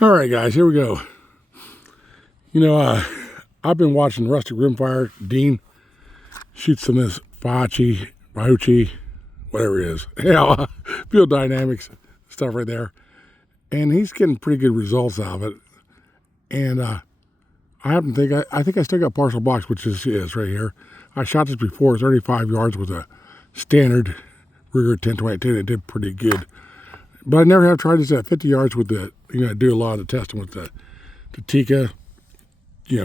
All right, guys, here we go. You know, I've been watching Rustic Rimfire. Dean shoots some of this Fiocchi, whatever it is. Yeah, field dynamics stuff right there. And he's getting pretty good results out of it. And I happen to think, I think I still got partial box, which is right here. I shot this before, 35 yards with a standard Ruger 1022. It did pretty good. But I never have tried this at 50 yards with the, do a lot of the testing with the Tikka, 2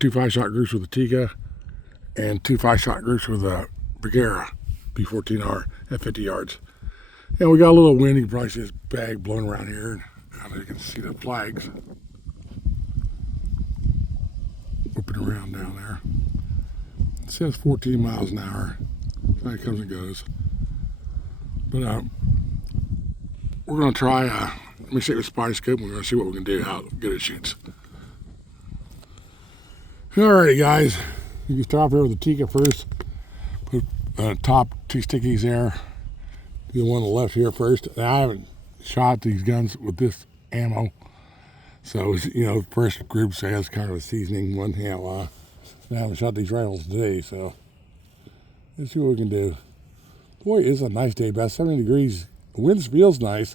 5-shot groups with the Tikka and 2 5-shot groups with the Bergara B14R at 50 yards. And we got a little wind. You can probably see this bag blowing around here. I don't know if you can see the flags whipping around down there. It says 14 miles an hour. So it comes and goes. But we're going to try, let me see the spy scope, and we're going to see what we can do, how good it shoots. Alrighty, guys. You can start off here with the Tikka first. Put top 2 stickies there. Do the one on the left here first. Now, I haven't shot these guns with this ammo. So, first group says kind of a seasoning one. I haven't shot these rifles today, so let's see what we can do. Boy, it's a nice day. About 70 degrees. The wind feels nice.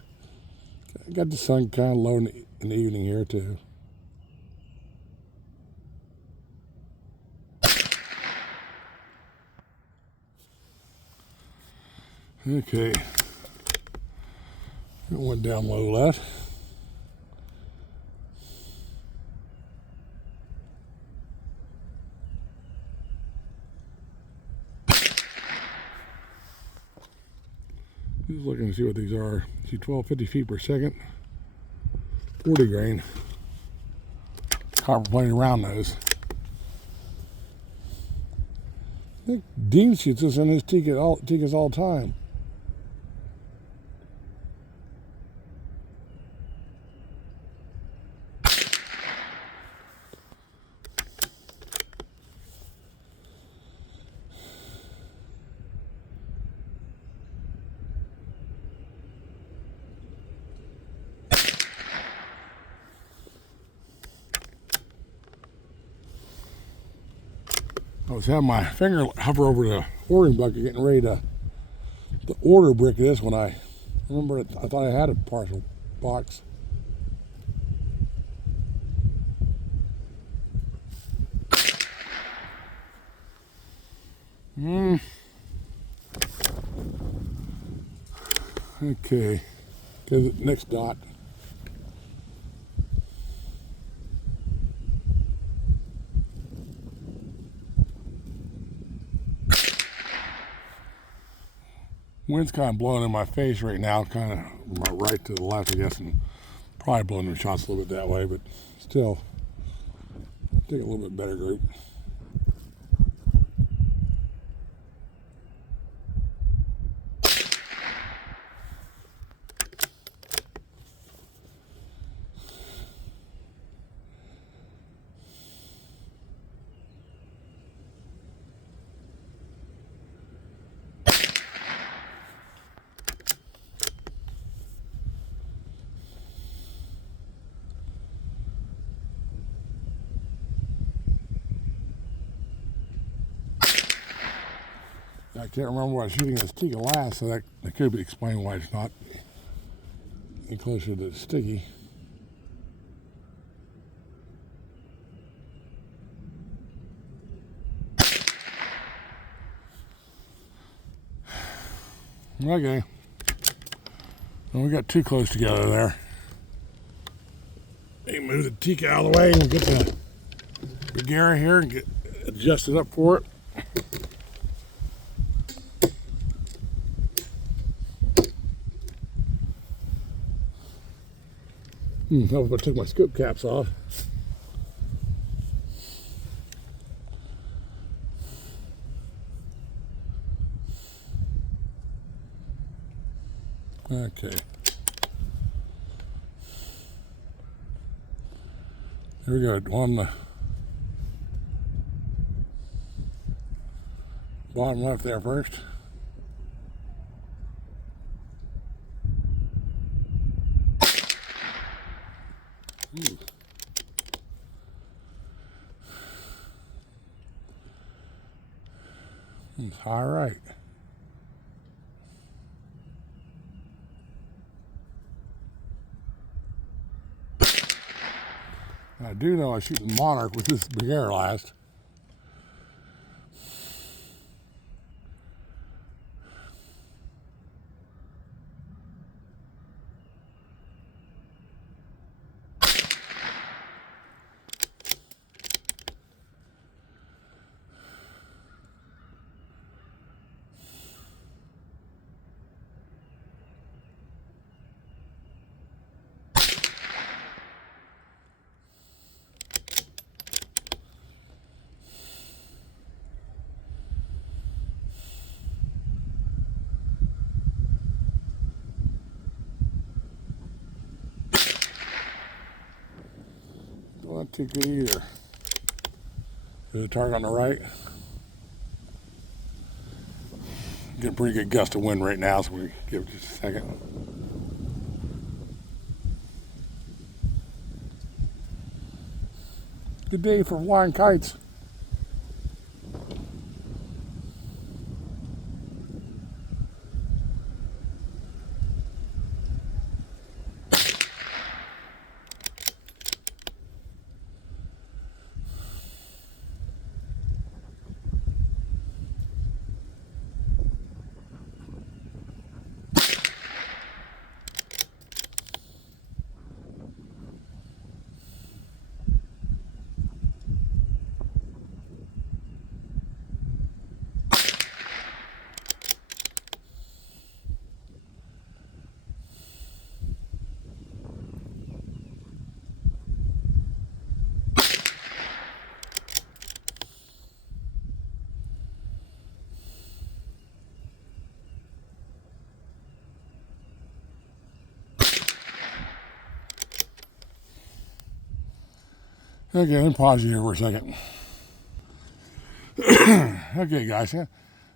Got the sun kind of low in the evening here, too. Okay. It went down low left. Just looking to see what these are. See 1250 feet per second. 40 grain. Copper plated round nose. I think Dean shoots this in his Tikkas all the time. I was having my finger hover over the ordering bucket, getting ready to order a brick of this when I remember it, I thought I had a partial box. Okay, the next dot. Wind's kind of blowing in my face right now, kind of right to the left, I guess, and probably blowing the shots a little bit that way, but still, take a little bit better group. I can't remember where I was shooting this Tikka last, so that could explain why it's not any closer to the sticky. Okay. Well, we got too close together there. Let me move the Tikka out of the way and get the Bergara here and get adjusted up for it. Hope I took my scope caps off. Okay. Here we go. On the bottom left there first. It's high right. I do know I shoot the Monarch with this big air last. Not too good either. There's a target on the right. Get a pretty good gust of wind right now, so we give it just a second. Good day for flying kites. Okay, let me pause you here for a second. Okay, guys.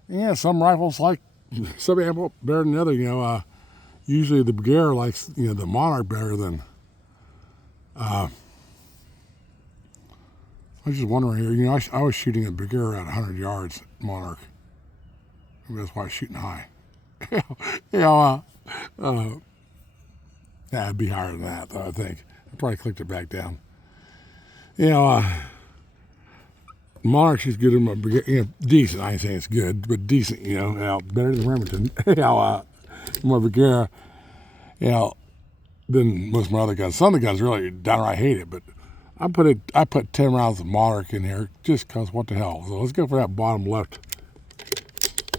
Yeah, some rifles like some ammo better than the other. Usually the Bear likes the Monarch better than. I was just wondering here. I was shooting a Bear at 100 yards Monarch. Maybe that's why I was shooting high. Yeah, it'd be higher than that, though. I think I probably clicked it back down. Monarch is good in my decent. I ain't saying it's good, but decent. Better than Remington. My Bear, than most of my other guns. Some of the guns really downright hate it, but I put 10 rounds of Monarch in here just cause what the hell. So let's go for that bottom left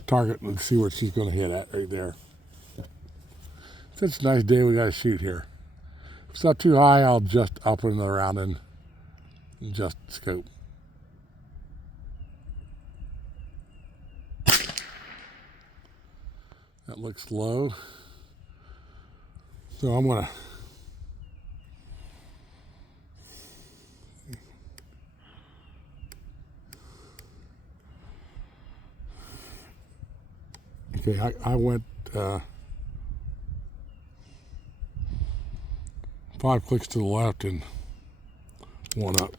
target and see where she's going to hit at right there. It's a nice day we got to shoot here. If it's not too high, I'll put another round in and just scope. That looks low. So I'm gonna I went 5 clicks to the left and 1 up.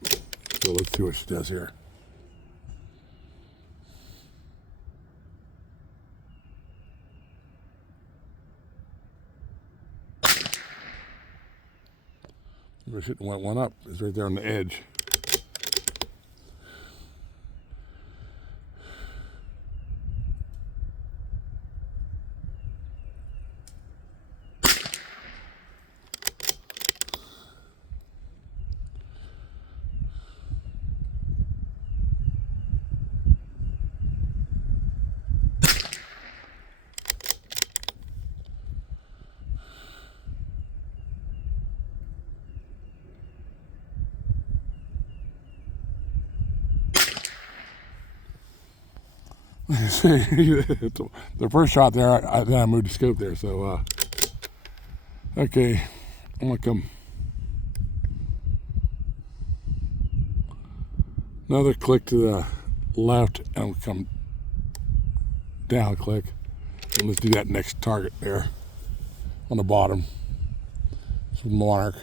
So let's see what she does here. I shouldn't went 1 up. It's right there on the edge. The first shot there, then I moved the scope there. So, okay, I'm gonna come another click to the left, and we'll come down click, and let's do that next target there on the bottom. So Monarch.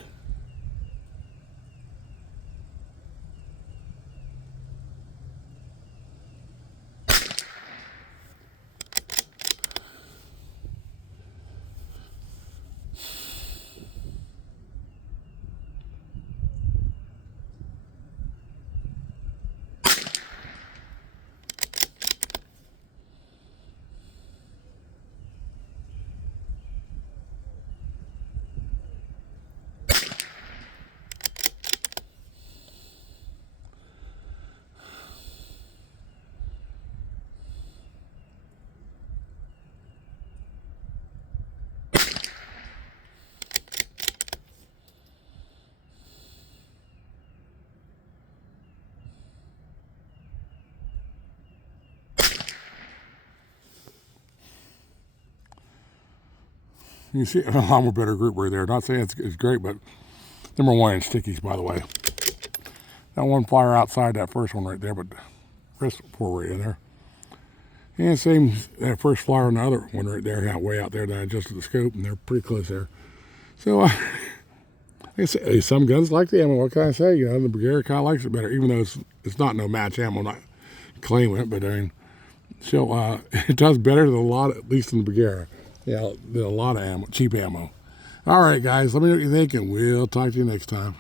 You see a lot more better group right there. Not saying it's great, but number 1 inch stickies, by the way. Got one flyer outside that first one right there, but rest 4 right in there. And same that first flyer on the other one right there, way out there that I adjusted the scope, and they're pretty close there. So like I say, some guns like the ammo. What can I say? You know, the Brigadier kind of likes it better, even though it's not no match ammo. I'm not claiming it, but I mean, still, it does better than a lot, at least in the Brigadier. Yeah, than a lot of ammo, cheap ammo. All right, guys, let me know what you think, and we'll talk to you next time.